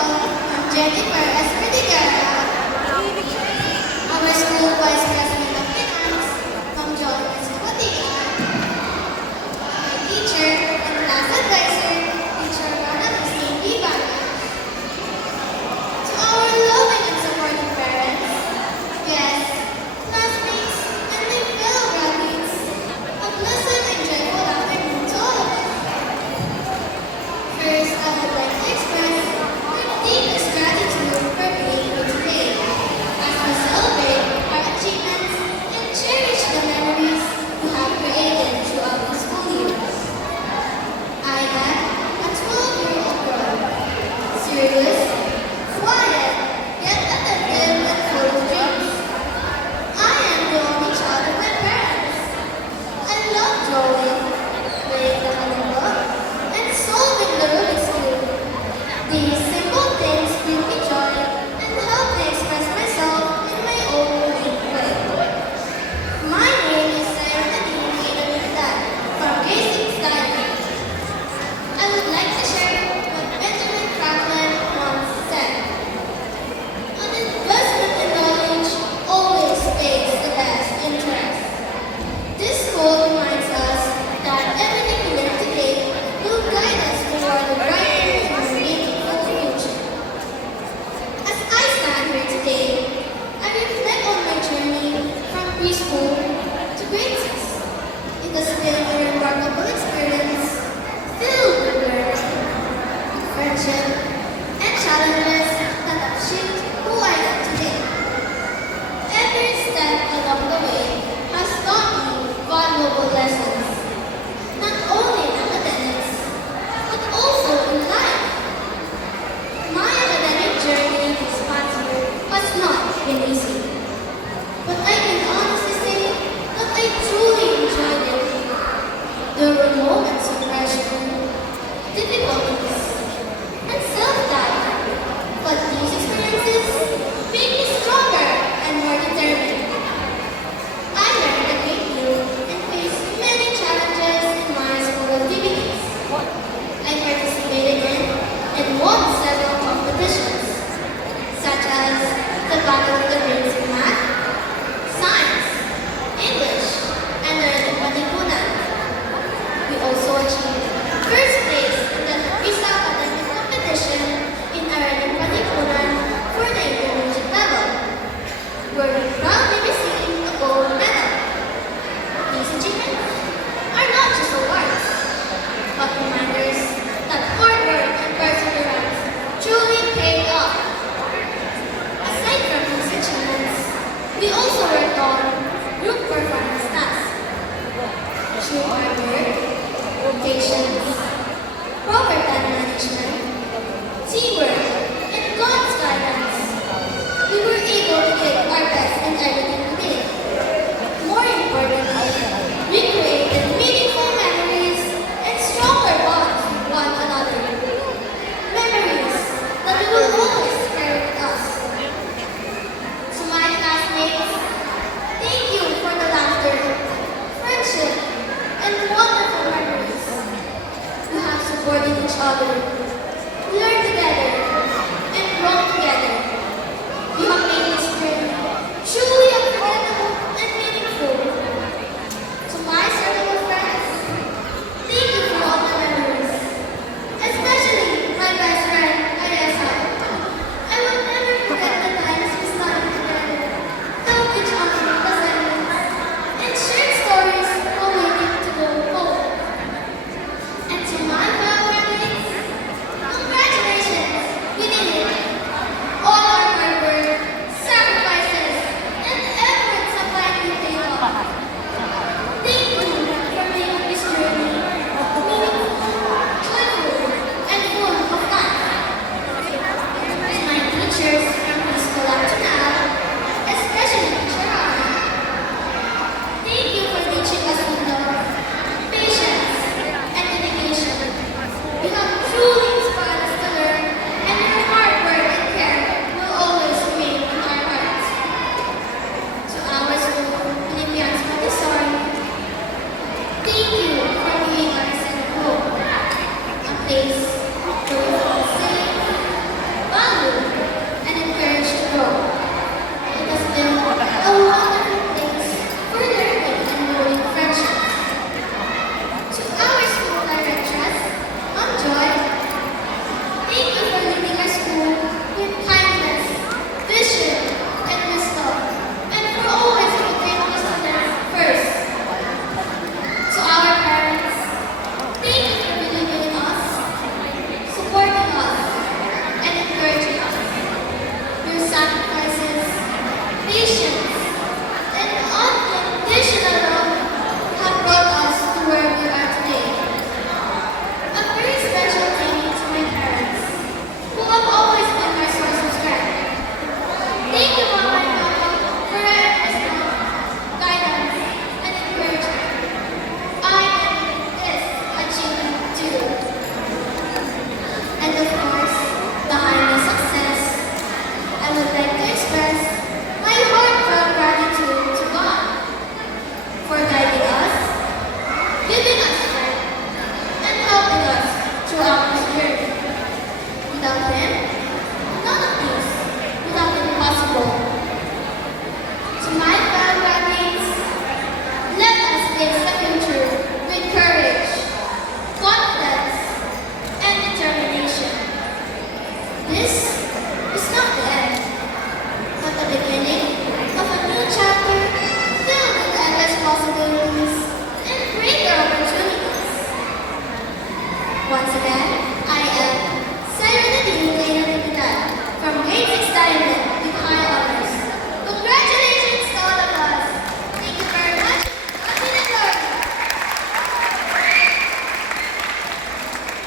call on Jennifer Esmerdigara, our school vice president of finance, Ma'am Joy Escobatia, my teacher and class advisor, Teacher Rana Christine Ibarra, to our loving and supporting parents, guests, classmates, and my fellow graduates, a pleasant and joyful afternoon to all of us. First, I would like to express my deepest gratitude for being here today as we celebrate our achievements and cherish the memories we have created throughout the school years. I am a 12-year-old girl, serious, quiet, yet attentive and full of dreams. I am the only child of my parents. I love drawing, playing the kalimba, and solving the Rubik's Cube. These simple things bring me joy and help me express myself in my own unique way. My name is Sarah Nadine Aida from Grade 6 Diamond. I would like to share what Benjamin Franklin once said. An investment in knowledge always pays the best interest. This quote reminds us that everything we learn today will guide us toward a brighter and more meaningful future. As I stand here today, I reflect on my journey from preschool to grade 6. It has been a remarkable experience filled with learning, friendship, and challenges that have shaped who I am today. Every step along the way has taught me valuable lessons, not only in academics, but also in life. My academic journey this past year has not been easy, but I can honestly say that I truly enjoyed it. There were moments of pressure, difficulties, and self-doubt, but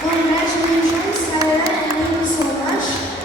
Congratulations.